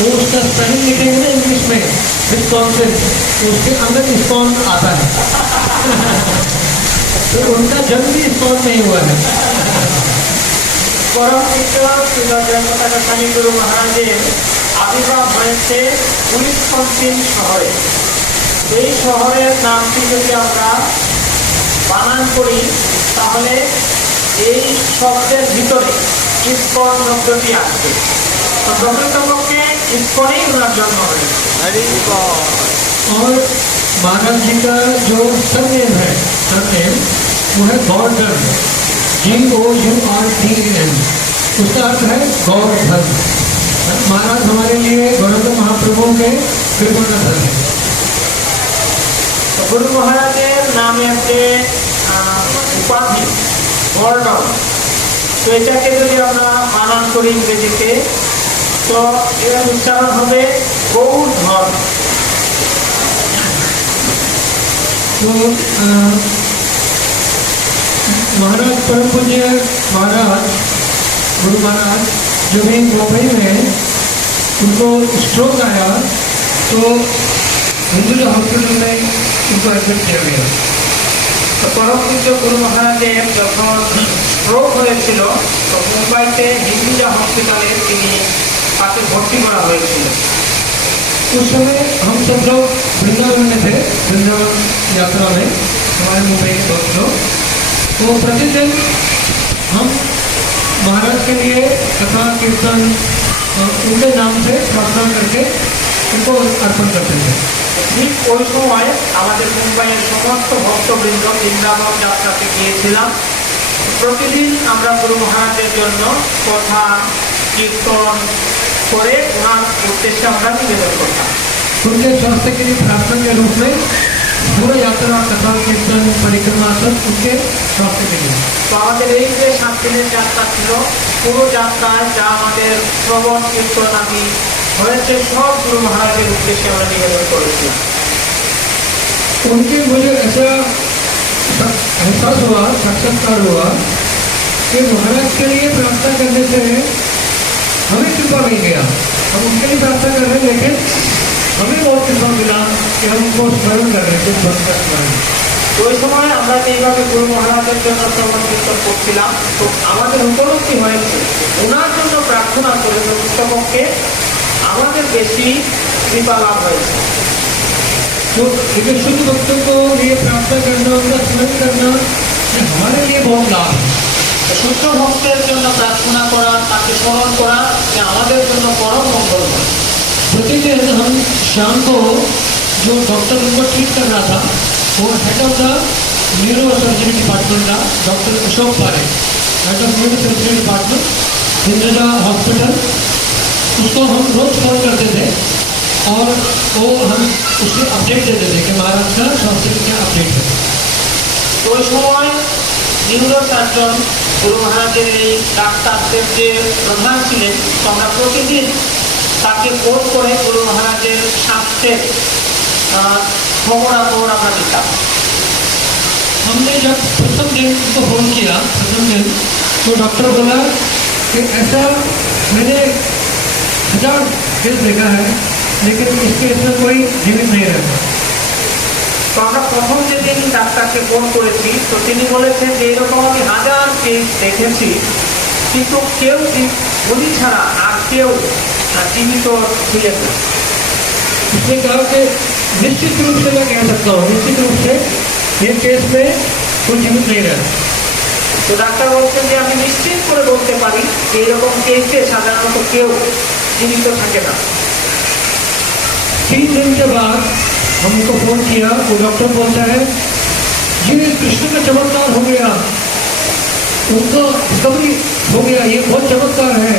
वो उसका स्पेलिंग लिखेंगे ना इंग्लिश में विस्कॉन्सिन, उसके अंदर इस्कॉन आता है। तो उनका जन्म भी इस्कॉन में ही हुआ है। পরম ছিল জয়প্রতাপ স্বামী গুরু মহারাজের আবির্ভাব হয়েছে উইসকনসিন শহরে। এই শহরের নামটি যদি আমরা বানান করি তাহলে এই শব্দের ভিতরে ইস্কন শব্দটি আসবে। তো প্রকৃতপক্ষে ইস্কনেই ওনার জন্ম হয়েছে। और महाराज जी का जो सरनेम है, सरनेम वो है गौरधन, GOURDN। उसका अर्थ है गौरधन। महाराज हमारे लिए गौरव महाप्रभु के कृपाधन है। तो गुरु महाराजेर नामेर जे उपाधि गौरधन, तो এটাকে যদি আমরা বানান করি ইংরেজিতে তো এর উচ্চারণ হবে গৌরধন। तो महाराज परम पूज्य महाराज गुरु महाराज जब भी मुंबई में उनको स्ट्रोक आया तो हिंदू हॉस्पिटल में उनको एडमिट किया गया। तो परम पूज्य गुरु महाराजेर যখন স্ট্রোক হয়েছিল তো মুম্বাইতে হিন্দুজা হসপিটালে তিনি তাকে ভর্তি করা হয়েছিল। उस समय हम सब लोग वृंदावन में थे, वृंदावन यात्रा में हमारे मुंबई के दोस्त लोग। तो प्रतिदिन हम महाराज के लिए कथा कीर्तन उनके नाम से प्रार्थना करके उनको अर्पण करते थे। ঠিক ওই সময় আমাদের মুম্বাইয়ের সমস্ত ভক্তবৃন্দ বৃন্দাবন যাত্রাতে গিয়েছিলাম। প্রতিদিন আমরা গুরু মহারাজের জন্য কথা কীর্তন করে ওনার উদ্দেশ্যে আমরা নিবেদন করতাম। उनके स्वास्थ्य के लिए प्रार्थना के रूप में पूरा यात्रा कथा कीर्तन परिक्रमा सब उनके स्वास्थ्य के लिए। তো আমাদের এই যে 7 দিনের যাত্রা ছিল, পুরো যাত্রায় যা আমাদের শ্রবণ কীর্তন আদি হয়েছে সব গুরু মহারাজের উদ্দেশ্যে আমরা নিবেদন করেছিলাম। उनके मुझे ऐसा एहसास हुआ, साक्षात्कार हुआ कि महाराज के लिए प्रार्थना करने से हमें कृपा मिल गया। हम उनके लिए प्रार्थना कर रहे हैं लेकिन हमें बहुत कृपा मिला कि हम उनको स्मरण कर रहे थे, भक्त का स्मरण। ওই সময় আমরা যেইভাবে গুরু মহারাজের জন্য শ্রবণ কীর্তন করছিলাম তো আমাদের উপলব্ধি হয়েছে ওনার জন্য প্রার্থনা করে প্রকৃতপক্ষে আমাদের বেশি কৃপা লাভ হয়েছে। तो एक शुद्ध भक्तों को लिए प्रार्थना करना, उनका स्मरण करना ये हमारे लिए बहुत लाभ है। শুদ্ধ ভক্তের জন্য প্রার্থনা করা, তাকে স্মরণ করা এটা আমাদের জন্য পরম মঙ্গল। प्रतिदिन हम शाम को जो डॉक्टर उनको ट्रीट कर रहा था वो head of the neuro surgery department था, डॉक्टर अशोक पारे, head of neuro surgery department Hinduja hospital. उसको हम रोज फोन करते थे और वो हम उससे अपडेट देते थे कि महाराज का स्वास्थ्य की क्या अपडेट है। তো ওই সময় নিউরো সার্জন গুরু মহারাজের এই ডাক্তারদের যে প্রধান ছিলেন তো আমরা প্রতিদিন তাকে ফোন করে গুরু মহারাজের স্বাস্থ্যের খবরাখবর আমরা দিতাম। हमने जब प्रथम दिन उनको फोन किया, प्रथम दिन तो डॉक्टर बोला कि ऐसा मैंने 1000 केस देखा है लेकिन इस केस में कोई जीवित नहीं रहता। তো আমরা প্রথম যেদিন ডাক্তারকে ফোন করেছি তো তিনি বলেছেন যে এরকম আমি 1000 কেস দেখেছি কিন্তু কেউ উনি ছাড়া আর কেউ জীবিত ছিলেন না। उसने कहा कि निश्चित रूप से मैं कह सकता हूँ, निश्चित रूप से ये केस में कोई जीवित नहीं रहता। তো ডাক্তার বলছেন যে আমি নিশ্চিত করে বলতে পারি যে এরকম কেসে সাধারণত কেউ জীবিত থাকে না। 3 दिन के बाद हमको फोन किया, वो डॉक्टर बोलता है ये कृष्ण का चमत्कार हो गया, उनको रिकवरी हो गया, ये बहुत चमत्कार है,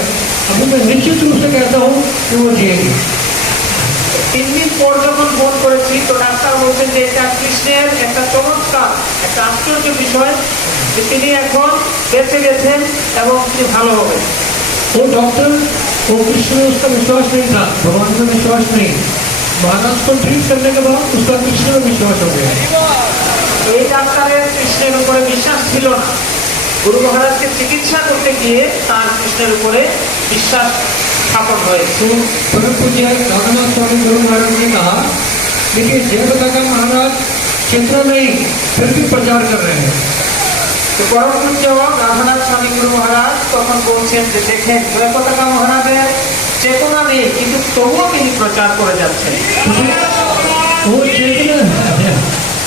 अभी मैं निश्चित रूप से कहता हूँ कि वो जिएगी। 3 দিন পর যখন ফোন করেছি তো ডাক্তার বলছেন যে এটা কৃষ্ণের একটা চমৎকার, একটা আশ্চর্য বিষয় যে তিনি এখন বেঁচে গেছেন এবং তিনি ভালো হবেন। वो डॉक्टर, वो कृष्ण में उसका विश्वास नहीं था, भगवान में विश्वास नहीं, महाराज को ट्रीट करने के बाद उसका कृष्ण में विश्वास हो गया। এই ডাক্তারের কৃষ্ণের উপরে বিশ্বাস ছিল না, গুরু মহারাজকে চিকিৎসা করতে গিয়ে তার কৃষ্ণের উপরে বিশ্বাস স্থাপন হয়েছে। तो परम पूज्य राघवनाथ स्वामी गुरु महाराज ने कहा देखिए जयप्रदा का महाराज चेतना नहीं फिर भी प्रचार कर रहे हैं। তো পরম পূজ্য রাধানাথ স্বামী গুরু মহারাজ তখন বলছেন যে দেখেন জয় পতাকা মহারাজের চেতনা নেই কিন্তু তবুও তিনি প্রচার করে যাচ্ছেন।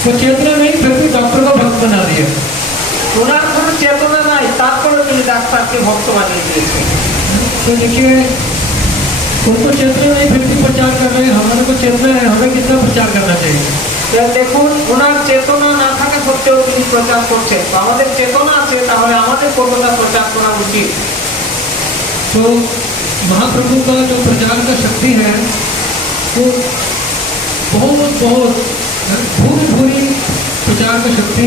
वो चेतना नहीं फिर भी डॉक्टर को भक्त बना दिया। ওনার কোনো চেতনা নাই তারপরে তিনি ডাক্তারকে ভক্ত বানিয়ে দিয়েছেন। तो देखिए उनको चेतना नहीं फिर भी प्रचार कर रहे हैं, हमारे को चेतना है, हमें कितना प्रचार करना चाहिए। তো দেখুন ওনার চেতনা না থাকা সত্ত্বেও তিনি প্রচার করছেন। তো আমাদের চেতনা আছে তাহলে আমাদের কতটা প্রচার করা উচিত। तो महाप्रभु का जो प्रचार का शक्ति है वो बहुत बहुत भूरी भूरी प्रचार का शक्ति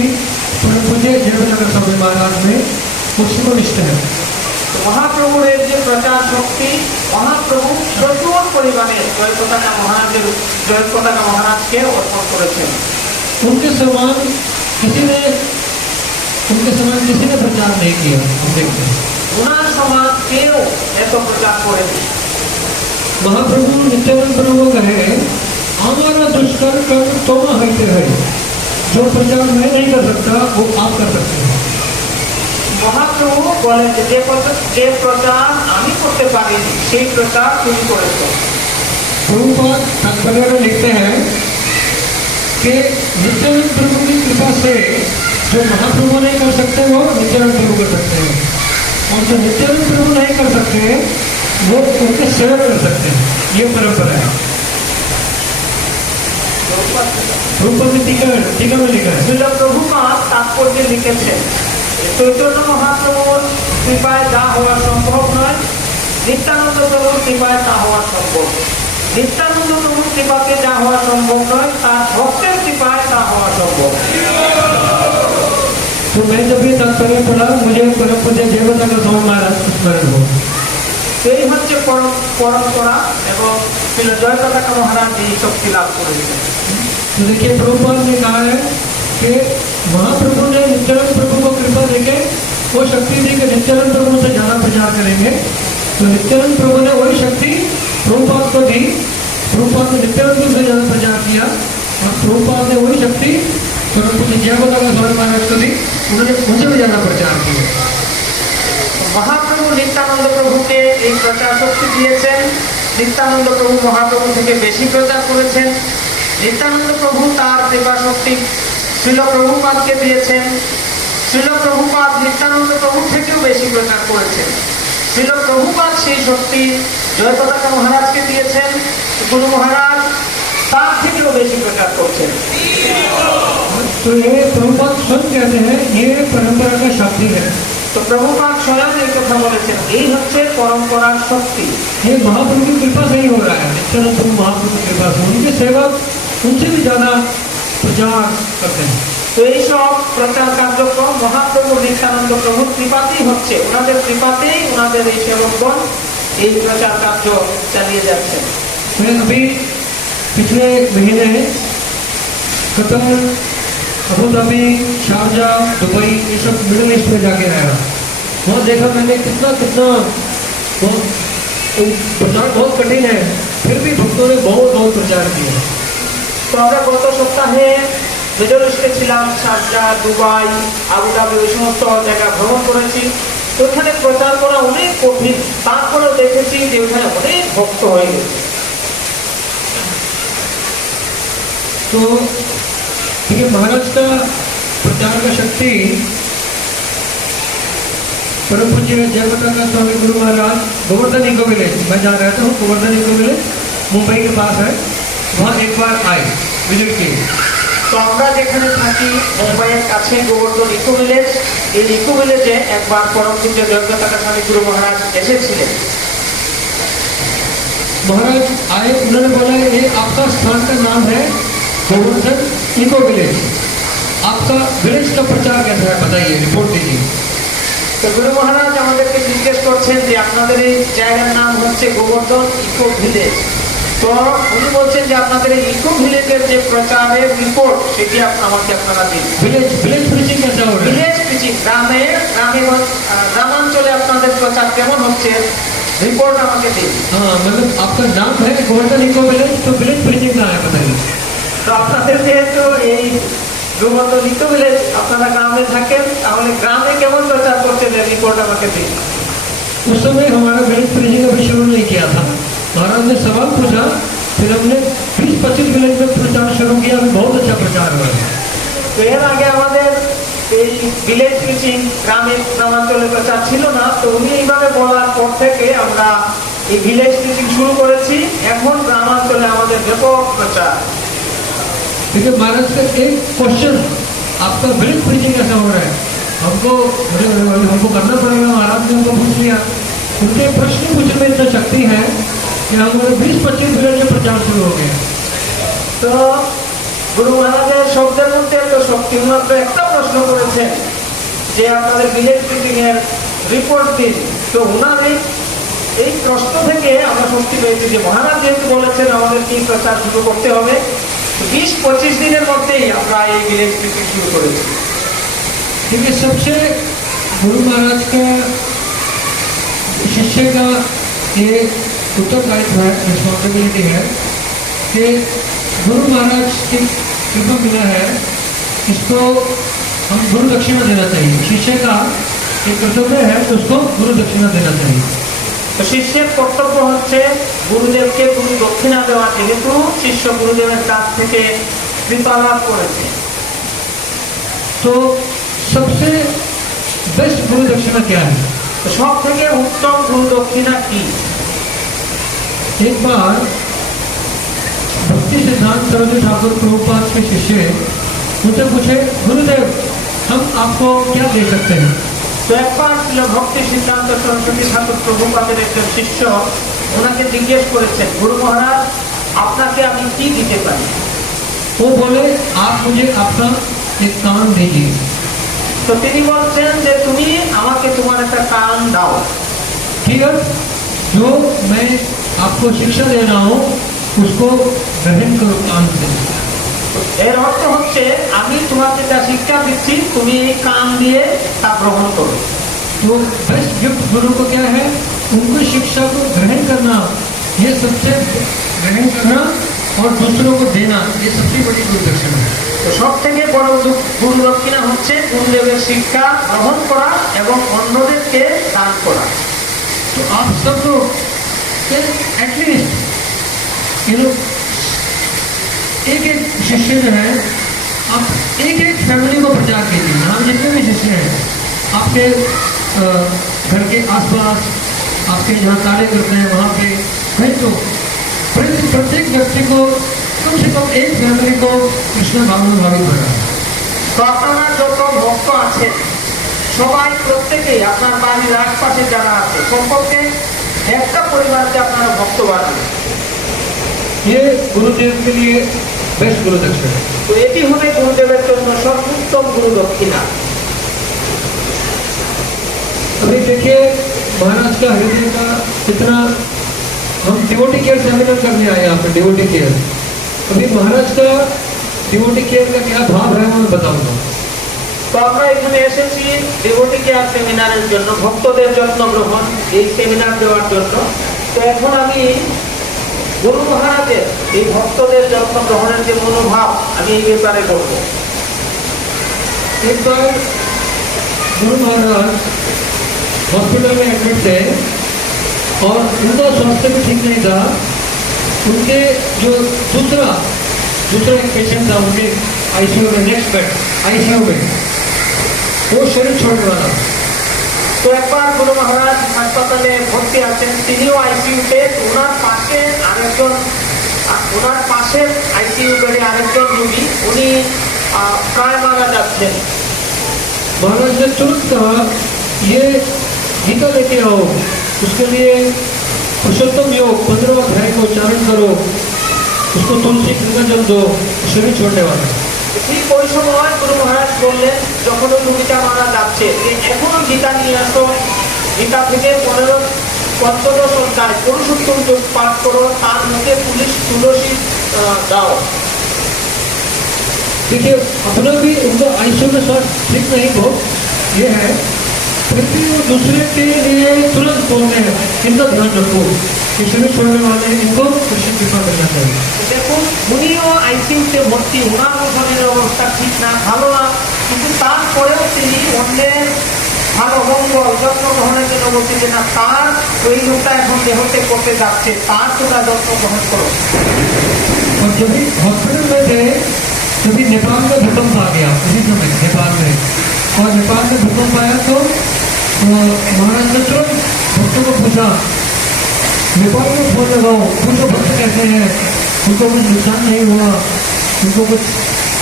परम पूज्य जयप्रदा स्वामी महाराज में उत्सवनिष्ठ है। তো মহাপ্রভুর এই যে প্রচার শক্তি মহাপ্রভু প্রচুর পরিমাণে জয় পতাকা মহারাজকে অর্পণ করেছেন। उनके समान किसी ने प्रचार नहीं किया। हम देखते हैं ওনার সমাজ কেউ এত প্রচার করেনি। महाप्रभु नित्यानंद प्रभु कहे हमारा दुष्कर्म कर्म तुम होते है, जो प्रचार मैं नहीं कर सकता वो आप कर सकते हैं। মহাপ্রভু বলেন যে প্রচার আমি করতে পারিনি সেই প্রচার তুমি করেছো। प्रभुपाद तात्पर्य में लिखते हैं कि नित्यानंद प्रभु की कृपा से जो महाप्रभु नहीं कर सकते वो नित्यानंद प्रभु कर सकते हैं, और जो नित्यानंद प्रभु नहीं कर सकते वो उनके सेवक कर सकते हैं। ये परंपरा है। प्रभुपाद ने टीका में लिखा है শিল প্রভুপাদ তাৎপর্যে লিখেছেন চৈতন্য মহাপ্রভুর কৃপায় যা হওয়া সম্ভব নয় নিত্যানন্দ প্রভুর কৃপায় তা হওয়া সম্ভব। নিত্যানন্দ প্রভুর কৃপাতে যা হওয়া সম্ভব নয় তার ভক্তের কৃপায় তা হওয়া সম্ভব। तो मैं जब ये तात्पर्य पढ़ा मुझे परम पूज्य जयप्रदा स्वामी महाराज स्मरण हो। এই হচ্ছে পরম্পরা এবং শিল জয় পতাকা মহারাজ এই শক্তি লাভ করেছেন। तो देखिए प्रभुपाद ने कहा है कि महाप्रभु ने नित्यानंद प्रभु को कृपा देके वो शक्ति दी कि नित्यानंद प्रभु से ज्यादा प्रचार करेंगे। तो नित्यानंद प्रभु ने वही शक्ति प्रभुपाद को दी, प्रभुपाद ने नित्यानंद से ज्यादा प्रचार किया, और प्रभुपाद ने वही शक्ति परम पूज्य जयप्रदा स्वामी महाराज को दी, उन्होंने उनसे भी ज्यादा प्रचार किया। মহাপ্রভু নিত্যানন্দ প্রভুকে এই প্রচার শক্তি দিয়েছেন। নিত্যানন্দ প্রভু মহাপ্রভু থেকে বেশি প্রচার করেছেন। নিত্যানন্দ প্রভু তার কৃপা শক্তি শিল প্রভুপাদকে দিয়েছেন। শিল প্রভুপাদ নিত্যানন্দ প্রভু থেকেও বেশি প্রচার করেছেন। শিল প্রভুপাদ সেই শক্তি জয় পতাকা মহারাজকে দিয়েছেন। গুরু মহারাজ তার থেকেও বেশি প্রচার করছেন। तो ये प्रभुपाद स्वयं कहते हैं ये परंपरा का शक्ति है। তো প্রভুপাদ স্বয়ं এই কথা বলেছেন এই হচ্ছে পরম্পরার শক্তি। ये महाप्रभु की कृपा से ही हो रहा है। नित्यानंद प्रभु महाप्रभु की कृपा से उनके सेवक उनसे भी ज्यादा प्रचार करते हैं। তো এইসব প্রচার কার্যক্রম মহাপ্রভু নিত্যানন্দ প্রভুর কৃপাতেই হচ্ছে। ওনাদের কৃপাতেই ওনাদের এই সেবকগণ এই প্রচার কার্য চালিয়ে যাচ্ছেন। मैं अभी पिछले महीने Qatar, Abu Dhabi, Sharjah, Dubai ये सब मिडिल ईस्ट में जाके आया। वहाँ देखा मैंने कितना प्रचार बहुत कठिन है, फिर भी भक्तों ने बहुत प्रचार किया। তো আমরা গত সপ্তাহে মিডল ইস্টে ছিলাম, শারজা, দুবাই, আবুধাবি ওই সমস্ত জায়গা ভ্রমণ করেছি। তো ওখানে প্রচার করা অনেক কঠিন, তারপরেও দেখেছি যে ওখানে অনেক ভক্ত হয়ে গেছে। तो देखिए महाराज का प्रचार का शक्ति परम पूज्य जयप्रदा स्वामी गुरु महाराज गोवर्धन इको विलेज, मैं जहाँ रहता हूँ गोवर्धन इको विलेज मुंबई के पास है, वहाँ एक बार आए विजिट किए। তো আমরা যেখানে থাকি মুম্বাইয়ের কাছে গোবর্ধন ইকো ভিলেজ, এই ইকো ভিলেজে একবার পরম পূজ্য জয়প্রতাকা স্বামী গুরু মহারাজ এসেছিলেন। महाराज आए, उन्होंने बोला ये आपका स्थान का नाम है गोवर्धन इको विलेज, आपका विलेज का प्रचार कैसा है बताइए, रिपोर्ट दीजिए। তো গুরু মহারাজ আমাদেরকে জিজ্ঞেস করছেন যে আপনাদের এই জায়গার নাম হচ্ছে গোবর্ধন ইকো ভিলেজ। তো উনি বলছেন যে আপনাদের এই ইকো ভিলেজের যে প্রচারের রিপোর্ট সেটি আমাকে আপনারা দিন। विलेज प्रीचिंग कैसा हो रहा है? ভিলেজ প্রিচিং গ্রামাঞ্চলে আপনাদের প্রচার কেমন হচ্ছে রিপোর্ট আমাকে দিন। हाँ मतलब आपका नाम है गोवर्धन इको विलेज, तो विलेज प्रीचिंग का है बताइए। তো আপনাদের যেহেতু এই গোবর্ধন ইকো ভিলেজ, আপনারা গ্রামে থাকেন, তাহলে গ্রামে কেমন প্রচার করছেন এই রিপোর্ট আমাকে দিন। उस समय हमारा विलेज प्रीचिंग अभी शुरू नहीं किया था। महाराज ने सवाल पूछा, फिर हमने 20-25 विलेज में प्रचार शुरू किया, अभी बहुत अच्छा प्रचार हुआ है। তো এর আগে আমাদের এই ভিলেজ প্রিচিং গ্রামে গ্রামাঞ্চলে প্রচার ছিল না, তো উনি এইভাবে বলার পর থেকে আমরা এই ভিলেজ প্রিচিং শুরু করেছি। এখন গ্রামাঞ্চলে আমাদের ব্যাপক প্রচার। क्योंकि महाराज का एक क्वेश्चन, आपका विलेज प्रीचिंग कैसा हो रहा है, हमको करना पड़ेगा। महाराज ने हमको पूछ लिया, उनके प्रश्न पूछने में इतना शक्ति है कि हमारे 20-25 विलेज में प्रचार शुरू हो गए। তো গুরু মহারাজের শব্দের মধ্যে এত শক্তি, মাত্র একটা প্রশ্ন করেছেন যে আপনাদের ভিলেজ প্রিচিং এর রিপোর্ট দিন। তো উনার এই প্রশ্ন থেকে আমরা শক্তি পেয়েছি যে মহারাজ যেহেতু বলেছেন আমাদের কি প্রচার শুরু করতে হবে, 20-25 দিনের মধ্যেই আমরা এই ভিলেজ প্রিচিং শুরু করেছি। क्योंकि सबसे गुरु महाराज का शिष्य का ये उत्तरदायित्व है, रिस्पॉन्सिबिलिटी है कि गुरु महाराज की कृपा मिला है, इसको हम गुरु दक्षिणा देना चाहिए। शिष्य का एक कर्तव्य है तो उसको गुरु दक्षिणा देना चाहिए। তো শিষ্যের কর্তব্য হচ্ছে গুরুদেবকে গুরু দক্ষিণা দেওয়া, যেহেতু শিষ্য গুরুদেবের কাছ থেকে কৃপা লাভ করেছে। तो सबसे बेस्ट गुरु दक्षिणा क्या है? তো সব থেকে উত্তম গুরু দক্ষিণা কি? एक बार भक्ति सिद्धांत सरस्वती ठाकुर प्रभुपाद के शिष्य उनसे पूछे, गुरुदेव हम आपको क्या दे सकते हैं? তো একবার ছিল ভক্তি সিদ্ধান্ত সরস্বতী ঠাকুর প্রভুপাদের একজন শিষ্য ওনাকে জিজ্ঞেস করেছেন, গুরু মহারাজ আপনাকে আমি কি দিতে পারি? वो बोले, आप मुझे आपका एक कान दीजिए। তো তিনি বলছেন যে তুমি আমাকে তোমার একটা কান দাও। ठीक है, जो मैं आपको शिक्षा दे रहा हूँ उसको ग्रहण करो कान से। এর অর্থ হচ্ছে আমি তোমাকে যা শিক্ষা দিচ্ছি তুমি এই কান দিয়ে তা গ্রহণ করো। तो बेस्ट गिफ्ट गुरु को क्या है? उनको शिक्षा को ग्रहण करना, ये सबसे ग्रहण करना और दूसरों को देना, ये सबसे बड़ी गुरु दक्षिणा है। তো सब থেকে বড় গুরু দক্ষিণা হচ্ছে গুরুদেবের শিক্ষা গ্রহণ করা এবং অন্যদেরকে দান করা। तो आप सब लोग एटलीस्ट ये लोग एक एक शिष्य जो है, आप एक एक फैमिली को प्रचार कीजिए। हम जितने भी शिष्य हैं आपके घर के आसपास, आपके जहाँ कार्य करते हैं वहाँ पे कहीं तो प्रत्येक व्यक्ति को कम से कम एक फैमिली को कृष्ण भाव में भावित करा। তো আপনারা যত ভক্ত আছেন সবাই প্রত্যেকেই আপনার বাড়ির আশপাশে যারা আছে সম্পর্কে একটা পরিবারকে আপনারা ভক্ত বানাবেন। ये गुरुदेव के लिए बेस्ट गुरु दक्षिणा है। তো এটি হবে গুরুদেবের জন্য সর্বোত্তম गुरु दक्षिणा। अभी देखिए महाराज का हृदय का इतना, हम डिवोटी केयर सेमिनार करने आए यहाँ पे, डिवोटी केयर। अभी महाराज का डिवोटी केयर का क्या भाव है वो मैं बताऊंगा। তো আমরা এখানে এসেছি ডিভোটি কেয়ার সেমিনারের জন্য, ভক্তদের যত্ন গ্রহণ এই সেমিনার দেওয়ার জন্য। তো এখন আমি গুরু মহারাজের এই ভক্তদের যত্ন গ্রহণের যে মনোভাব আমি এই ব্যাপারে বলব। एक बार गुरु महाराज हॉस्पिटल में एडमिट थे और उनका स्वास्थ्य भी ठीक नहीं था। उनके जो दूसरा एक पेशेंट था उनके आईसीयू में, नेक्स्ट बेड आईसीयू में, वो शरीर छोड़ने वाला। তো একবার গুরু মহারাজ হাসপাতালে ভর্তি আছেন, তিনিও আইসিইউতে। ওনার পাশে আরেকজন, ওনার পাশের আইসিইউ বেডে আরেকজন রোগী, উনি প্রায় মারা যাচ্ছেন। महाराज ने तुरंत कहा, ये गीता लेके आओ, उसके लिए पुरुषोत्तम योग 15वां अध्याय को उच्चारण करो, उसको तुलसी गंगा जल दो, शरीर छोड़ने वाला। ঠিক ওই সময় গুরু মহারাজ বললেন, যখন ওই রোগীটা মারা যাচ্ছে, যে এখনো গীতা নিয়ে আসো, গীতা থেকে 15 অধ্যায় পুরুষোত্তম যোগ পাঠ করো, তার মুখে তুলসী দাও। देखिए अपना भी उनका आईसीयू में स्वास्थ्य ठीक नहीं, बहुत ये है, तो फिर भी वो दूसरे के लिए तुरंत बोलते हैं, इनका ध्यान रखो, किसी भी छोड़ने वाले इनको कृष्ण कृपा करना चाहिए। দেখুন উনিও আইসিইউতে ভর্তি, ওনারও শরীরের অবস্থা ঠিক না, ভালো না, কিন্তু তারপরেও তিনি অন্যের ভালো মঙ্গল যত্ন গ্রহণের জন্য বলছে যে না, তার ওই লোকটা এখন দেহতে করতে যাচ্ছে, তার তোমরা যত্ন গ্রহণ করো। और जब भी हॉस्पिटल में थे तभी नेपाल में भूकंप आ गया, उसी समय नेपाल में, और नेपाल में भूकंप आया तो महाराज ने तुरंत भक्तों को पूछा, नेपाल में फोन लगाओ, पूछो भक्त कैसे हैं, उनको कुछ नुकसान नहीं हुआ, उनको कुछ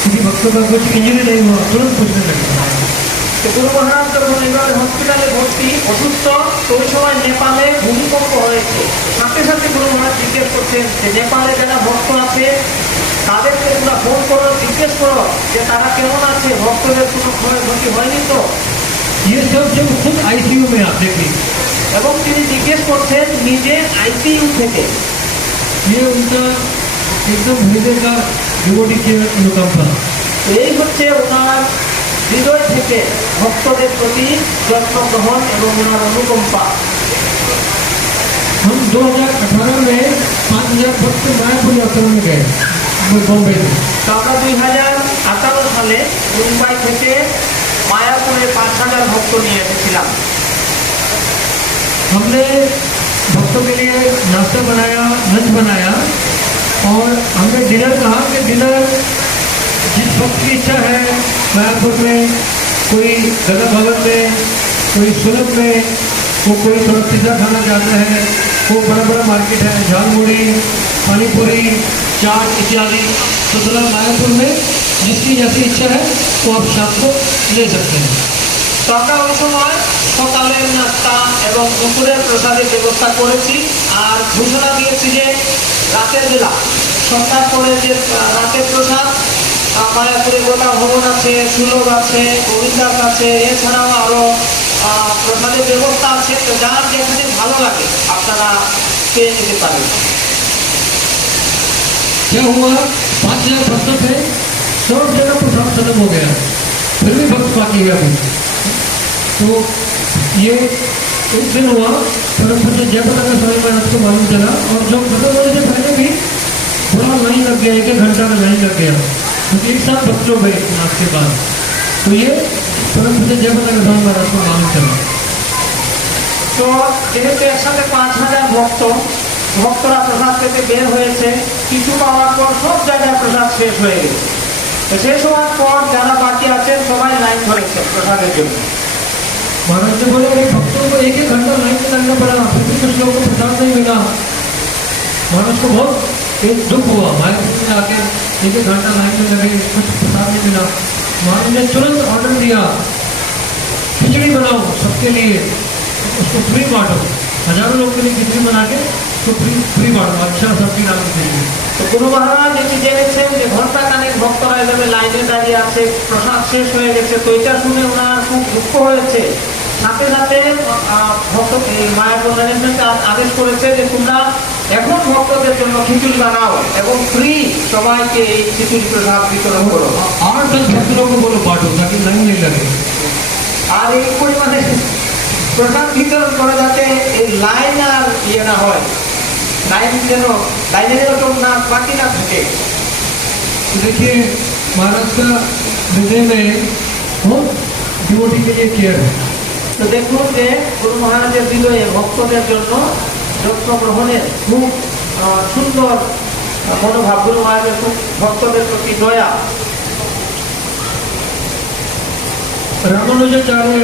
किसी भक्तों का कुछ इंजरी नहीं हुआ, तुरंत पूछने लगे। তো গুরু মহারাজ যখন এবার হসপিটালে ভর্তি অসুস্থ, তো ওই সময় নেপালে ভূমিকম্প হয়েছে। সাথে সাথে গুরু মহারাজ জিজ্ঞেস করছেন যে নেপালে যারা ভক্ত আছে তাদেরকে তোমরা ফোন করো, জিজ্ঞেস করো যে তারা কেমন আছে, ভক্তদের কোনো ক্ষয়ক্ষতি হয়নি তো। ये सब जब खुद आईसीयू में आप देखिए, এবং তিনি জিজ্ঞেস করছেন নিজে আইসিইউ থেকে। ये उनका एकदम हृदय का डिवोटी के अनुकंपा। এই হচ্ছে ওনার হৃদয় থেকে ভক্তদের প্রতি যত্ন গ্রহণ এবং ওনার অনুকম্পা। हम 2018 में 5000 भक्त मायापुर यात्रा में गए बॉम्बे में। তো আমরা 2018 সালে মুম্বাই থেকে মায়াপুরে 5000 ভক্ত নিয়ে এসেছিলাম। हमने भक्तों के लिए नाश्ता बनाया, लंच बनाया, और हमने डिनर कहा कि डिनर जिस भक्त की इच्छा है, मायापुर में कोई गंगा भवन में, कोई सुलभ में, वो कोई थोड़ा पिज्जा खाना चाहता है, वो बड़ा बड़ा मार्केट है, झालमुड़ी, पानीपुरी, चाट इत्यादि, तो थोड़ा मायापुर में जिसकी जैसी इच्छा है वो आप शाम को ले सकते हैं। তো আমরা ওই সময় সকালের নাস্তা এবং দুপুরের প্রসাদের ব্যবস্থা করেছি, আর ঘোষণা দিয়েছি যে রাতের বেলা সন্ধ্যার পরে যে রাতের প্রসাদ মায়াপুরে গোটা ভবন আছে, সুলভ আছে, গোবিন্দাস আছে, এছাড়াও আরও প্রসাদের ব্যবস্থা আছে। তো যার যেখানে ভালো লাগে আপনারা পেয়ে নিতে পারেন। क्या हुआ, 5000 भक्तों थे, सब जगह प्रसाद खत्म हो गया, फिर भी भक्त बाकी है अभी। तो ये एक दिन हुआ, परम पूज्य जयप्रकाश स्वामी महाराज को मालूम चला, और जो खत्म होने से पहले भी पूरा लाइन लग गया, 1 घंटा का लाइन लग गया, क्योंकि एक साथ भक्त लोग गए नाच के बाद। तो ये परम पूज्य जयप्रकाश स्वामी महाराज को मालूम चला। তো যেহেতু একসাথে 5000 ভক্তরা প্রসাদ পেতে বের হয়েছে, কিছু পাওয়ার পর সব জায়গায় প্রসাদ শেষ হয়ে গেছে। তো শেষ হওয়ার পর যারা বাকি আছেন সবাই লাইন ধরেছে প্রসাদের জন্য। महाराज ने बोले अरे भक्तों को 1 घंटा लाइन में लगना पड़ा, फिर भी कुछ लोगों को प्रसाद नहीं मिला। महाराज को बहुत एक दुख हुआ, मायापुर में आके 1 घंटा लाइन में लगे, कुछ प्रसाद नहीं मिला। महाराज ने तुरंत ऑर्डर दिया, खिचड़ी बनाओ सबके लिए, उसको फ्री बांटो, हजारों लोग के लिए खिचड़ी बना के उसको फ्री बांटो, अच्छा सबकी नाम देंगे। তো গুরু মহারাজ এটি জেনেছেন যে ঘন্টা খানেক ভক্তরা এভাবে লাইনে দাঁড়িয়ে আছে, প্রসাদ শেষ হয়ে গেছে। তো এটা শুনে ওনার খুব দুঃখ হয়েছে। সাথে সাথে ভক্ত মায়াপুর ম্যানেজমেন্ট আদেশ করেছে যে তোমরা এখন ভক্তদের জন্য খিচুড়ি বানাও এবং ফ্রি সবাইকে এই খিচুড়ি প্রসাদ বিতরণ করো। 8-10 भक्त लोगों को बोलो बांटो ताकि लाइन नहीं लगे। আর এই পরিমাণে প্রসাদ বিতরণ করা যাতে এই লাইন আর ইয়ে না হয়, লাইনে যেন কেউ না বাকি না থাকে। तो देखिए महाराज का हृदय में बहुत डिवोटी के लिए केयर है। তো দেখুন যে গুরু মহারাজের হৃদয়ে ভক্তদের জন্য যত্ন গ্রহণের খুব সুন্দর মনোভাব, গুরু মহারাজের খুব ভক্তদের প্রতি দয়া। रामानुजाचार्य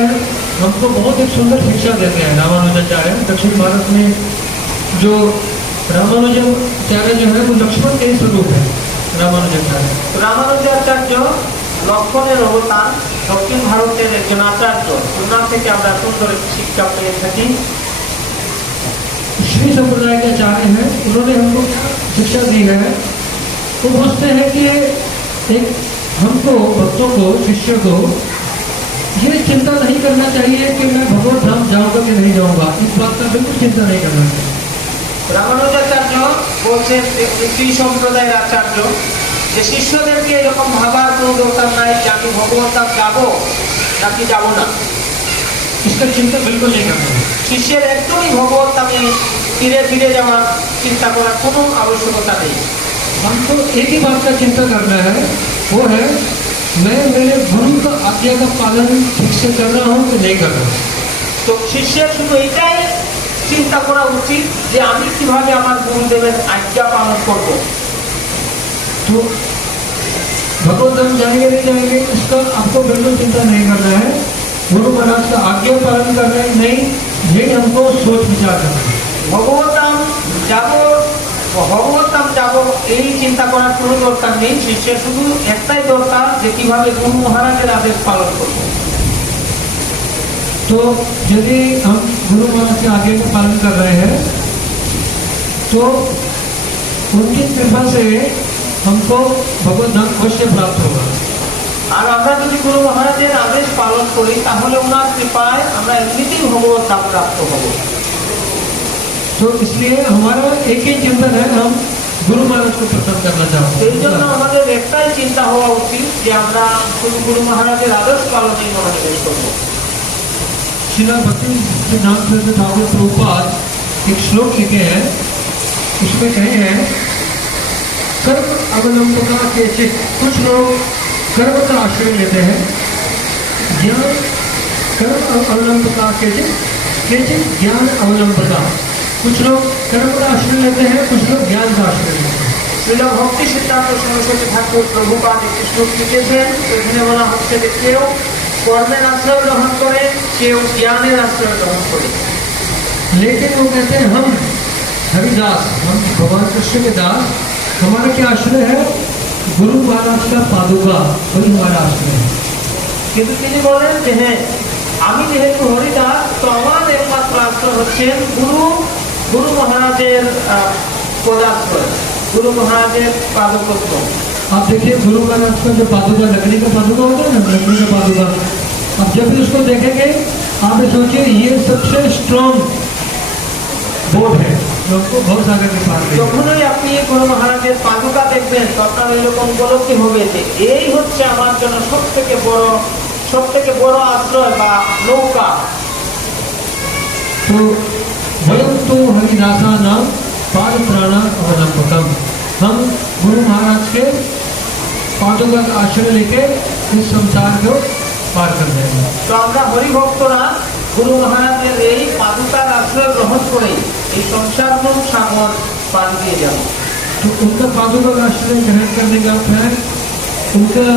हमको बहुत एक सुंदर शिक्षा देते हैं। रामानुजाचार्य दक्षिण भारत में जो रामानुजाचार्य जो है वो लक्ष्मण के ही स्वरूप है। रामानुजाचार्य রামানুজাচার্য লক্ষণের অবতার, দক্ষিণ ভারতের একজন আচার্য। ওনার থেকে আমরা সুন্দর শিক্ষা পেয়ে থাকি। श्री संप्रदाय के आचार्य हैं, उन्होंने हमको शिक्षा दी है। वो सोचते हैं कि एक हमको भक्तों को, शिष्य को ये चिंता नहीं करना चाहिए कि मैं भगवत धाम जाऊंगा कि नहीं जाऊंगा, इस बात का बिल्कुल चिंता नहीं करना चाहिए। রামানুজাচার্য বলছেন, শ্রী সম্প্রদায়ের আচার্য, যে শিষ্যদেরকে এরকম ভাবার কোনো দরকার নাই যে আমি ভগবত ধাম যাবো নাকি যাবো না। इसका चिंता बिल्कुल नहीं करना है। শিষ্যের একদমই ভগবত নামে ফিরে ফিরে যাওয়ার চিন্তা করার কোনো আবশ্যকতা নেই। हमको एक ही बात का चिंता करना है, वो है मैं मेरे गुरु का आज्ञा का पालन ठीक से कर रहा हूँ कि नहीं कर रहा हूँ। তো শিষ্যের শুধু এটাই চিন্তা করা উচিত যে আমি কিভাবে আমার গুরুদেবের আজ্ঞা পালন করব। तो भगवत धाम जाएंगे नहीं जाएंगे इसका आपको बिल्कुल चिंता नहीं करना है। गुरु महाराज का आज्ञा पालन कर रहे हैं नहीं, ये हमको सोच विचार करना है। ভগবতাম যাব ভগবতাম যাব এই চিন্তা করার কোনো দরকার নেই। শিষ্যের শুধু একটাই দরকার যে কিভাবে গুরু মহারাজের আদেশ পালন করব। तो यदि हम गुरु महाराज के आज्ञा का पालन कर रहे हैं तो उनकी कृपा से हमको भगवत धाम अवश्य प्राप्त होगा। আর আমরা যদি গুরু মহারাজের আদেশ পালন করি তাহলে ওনার কৃপায় আমরা এমনিতেই ভগবত ধাম প্রাপ্ত হব। तो इसलिए हमारा एक ही चिंतन है, हम गुरु महाराज को प्रसन्न करना এই জন্য चाहते हैं। আমাদের একটাই চিন্তা হওয়া উচিত যে আমরা শুধু গুরু মহারাজের আদেশ পালনেই মনোনিবেশ করব। श्रीला भक्ति सिद्धांत ठाकुर प्रभुपाद एक श्लोक लिखे हैं, उसमें कहे हैं कर्म अवलंबका के चित। कुछ लोग कर्म का आश्रय लेते हैं, ज्ञान कर्म अवलंबका के चित ज्ञान अवलंबका। कुछ लोग कर्म का आश्रय लेते हैं, कुछ लोग ज्ञान का आश्रय लेते हैं। শ্রীল ভক্তি সিদ্ধান্ত সরস্বতী ঠাকুর প্রভুপাদ একটি শ্লোক লিখেছেন, এখানে বলা হচ্ছে যে কেউ কর্মের আশ্রয় গ্রহণ করে, কেউ জ্ঞানের আশ্রয় গ্রহণ করে। लेकिन वो कहते हैं हम हरिदास, हम भगवान कृष्ण के दास, हमारा क्या आश्रय है? गुरु महाराज का पादुका, वही हमारा आश्रय है। কিন্তু তিনি বলেন যে হ্যাঁ আমি যেহেতু হরিদাস তো আমার একমাত্র আশ্রয় হচ্ছেন গুরু মহারাজের পদাশ্রয়, গুরু মহারাজের পাদপদ্ম। आप देखिए गुरु महाराज का जो पादुका, लकड़ी का पादुका होता है ना, लकड़ी का पादुका, अब जब भी उसको देखेंगे आप ये सोचिए ये सबसे स्ट्रॉन्ग बोर्ड है जो हमको भव सागर के पार ले। যখনই আপনি গুরু মহারাজের পাদুকা দেখবেন তখন এরকম উপলব্ধি হবে যে এই হচ্ছে আমার জন্য সব থেকে বড় আশ্রয় বা নৌকা। तो वयम तो हरिदासा नाम पाद प्राणा अवलंबकम। हम गुरु महाराज के पादुका का आश्रय लेके इस संसार को पार कर जाएंगे। তো আমরা হরিভক্তরা গুরু মহারাজের এই পাদুকার আশ্রয় গ্রহণ করে এই সংসার রূপ সাগর পার দিয়ে যাব। तो उनका पादुका का आश्रय ग्रहण करने का है उनका,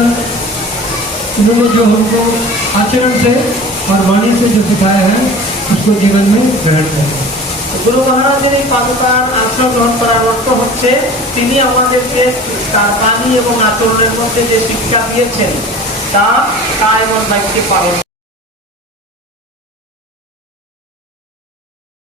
उन्होंने जो हमको आचरण से और वाणी से जो सिखाया है उसको जीवन में ग्रहण करें। গুরু মহারাজের এই পাদুকার আশ্রয় গ্রহণ করার অর্থ হচ্ছে তিনি আমাদেরকে তার বাণী এবং আচরণের মধ্যে যে শিক্ষা দিয়েছেন তা কায় এবং বাক্যে পালন